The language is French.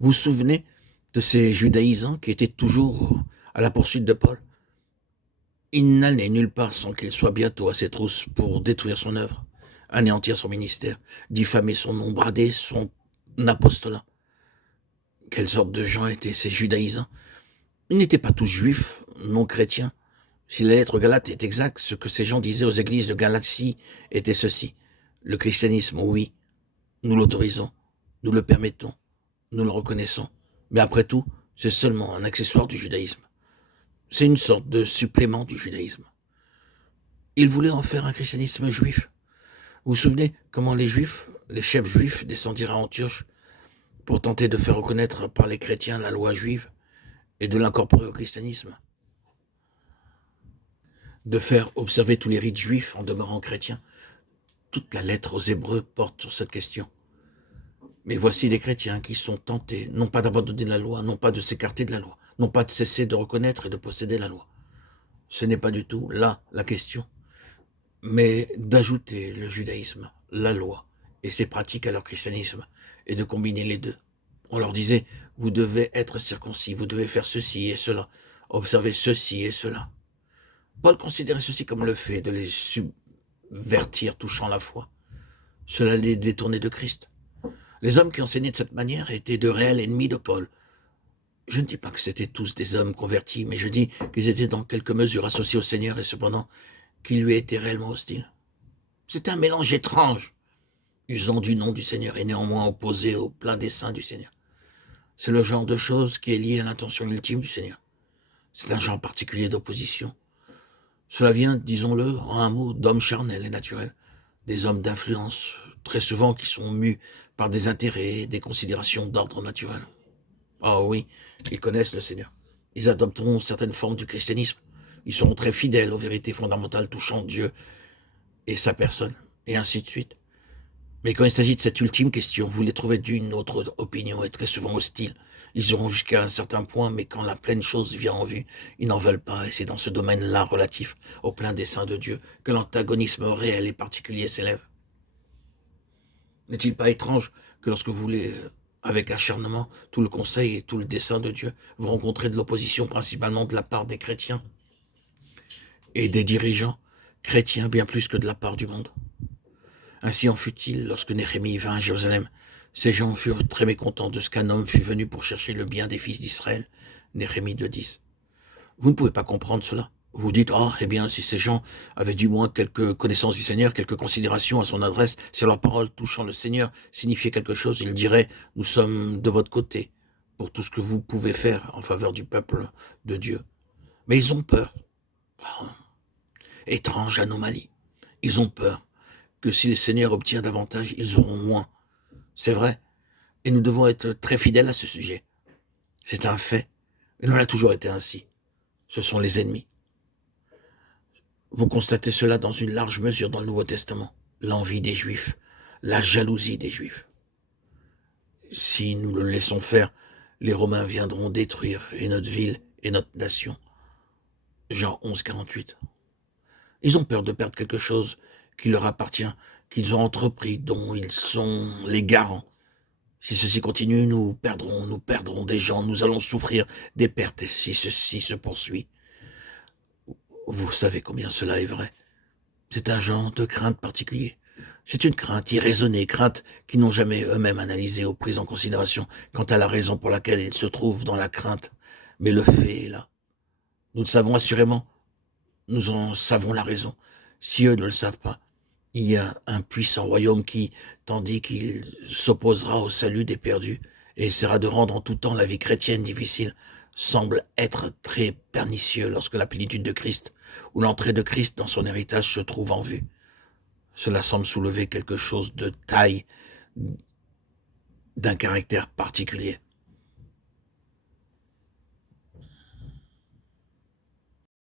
Vous vous souvenez de ces judaïsants qui étaient toujours à la poursuite de Paul? Il n'allait nulle part sans qu'il soit bientôt à ses trousses pour détruire son œuvre, anéantir son ministère, diffamer son nom, brader son apostolat. Quelle sorte de gens étaient ces judaïsants? Ils n'étaient pas tous juifs, non chrétiens. Si la lettre aux Galates est exacte, ce que ces gens disaient aux églises de Galatie était ceci: le christianisme, oui, nous l'autorisons, nous le permettons, nous le reconnaissons. Mais après tout, c'est seulement un accessoire du judaïsme. C'est une sorte de supplément du judaïsme. Ils voulaient en faire un christianisme juif. Vous vous souvenez comment les juifs, les chefs juifs descendirent à Antioche pour tenter de faire reconnaître par les chrétiens la loi juive et de l'incorporer au christianisme, de faire observer tous les rites juifs en demeurant chrétiens. Toute la lettre aux Hébreux porte sur cette question. Mais voici des chrétiens qui sont tentés, non pas d'abandonner la loi, non pas de s'écarter de la loi, non pas de cesser de reconnaître et de posséder la loi. Ce n'est pas du tout là la question, mais d'ajouter le judaïsme, la loi et ses pratiques à leur christianisme, et de combiner les deux. On leur disait, vous devez être circoncis, vous devez faire ceci et cela, observer ceci et cela. Paul considérait ceci comme le fait de les subvertir touchant la foi. Cela les détournait de Christ. Les hommes qui enseignaient de cette manière étaient de réels ennemis de Paul. Je ne dis pas que c'étaient tous des hommes convertis, mais je dis qu'ils étaient dans quelque mesure associés au Seigneur et cependant qu'ils lui étaient réellement hostiles. C'était un mélange étrange, usant du nom du Seigneur et néanmoins opposé au plein dessein du Seigneur. C'est le genre de chose qui est lié à l'intention ultime du Seigneur. C'est un genre particulier d'opposition. Cela vient, disons-le, en un mot, d'hommes charnels et naturels, des hommes d'influence, très souvent qui sont mus par des intérêts, des considérations d'ordre naturel. Ah oui, ils connaissent le Seigneur. Ils adopteront certaines formes du christianisme. Ils seront très fidèles aux vérités fondamentales touchant Dieu et sa personne, et ainsi de suite. Mais quand il s'agit de cette ultime question, vous les trouvez d'une autre opinion et très souvent hostiles. Ils iront jusqu'à un certain point, mais quand la pleine chose vient en vue, ils n'en veulent pas, et c'est dans ce domaine-là relatif au plein dessein de Dieu que l'antagonisme réel et particulier s'élève. N'est-il pas étrange que lorsque vous voulez, avec acharnement, tout le conseil et tout le dessein de Dieu, vous rencontrez de l'opposition principalement de la part des chrétiens et des dirigeants chrétiens bien plus que de la part du monde? Ainsi en fut-il lorsque Néhémie vint à Jérusalem. Ces gens furent très mécontents de ce qu'un homme fût venu pour chercher le bien des fils d'Israël. Néhémie 2,10. Vous ne pouvez pas comprendre cela. Vous dites, ah, eh bien, si ces gens avaient du moins quelques connaissances du Seigneur, quelques considérations à son adresse, si leurs paroles touchant le Seigneur signifiaient quelque chose, ils diraient, nous sommes de votre côté pour tout ce que vous pouvez faire en faveur du peuple de Dieu. Mais ils ont peur. Oh, étrange anomalie. Ils ont peur que si le Seigneur obtient davantage, ils auront moins. C'est vrai, et nous devons être très fidèles à ce sujet. C'est un fait, et l'on a toujours été ainsi. Ce sont les ennemis. Vous constatez cela dans une large mesure dans le Nouveau Testament. L'envie des Juifs, la jalousie des Juifs. Si nous le laissons faire, les Romains viendront détruire et notre ville et notre nation. Jean 11, 48. Ils ont peur de perdre quelque chose qui leur appartient, qu'ils ont entrepris, dont ils sont les garants. Si ceci continue, nous perdrons des gens, nous allons souffrir des pertes si ceci se poursuit. Vous savez combien cela est vrai. C'est un genre de crainte particulier. C'est une crainte irraisonnée, crainte qu'ils n'ont jamais eux-mêmes analysée ou prise en considération quant à la raison pour laquelle ils se trouvent dans la crainte. Mais le fait est là. Nous le savons assurément. Nous en savons la raison. Si eux ne le savent pas, il y a un puissant royaume qui, tandis qu'il s'opposera au salut des perdus et essaiera de rendre en tout temps la vie chrétienne difficile, semble être très pernicieux lorsque la plénitude de Christ ou l'entrée de Christ dans son héritage se trouve en vue. Cela semble soulever quelque chose de taille, d'un caractère particulier.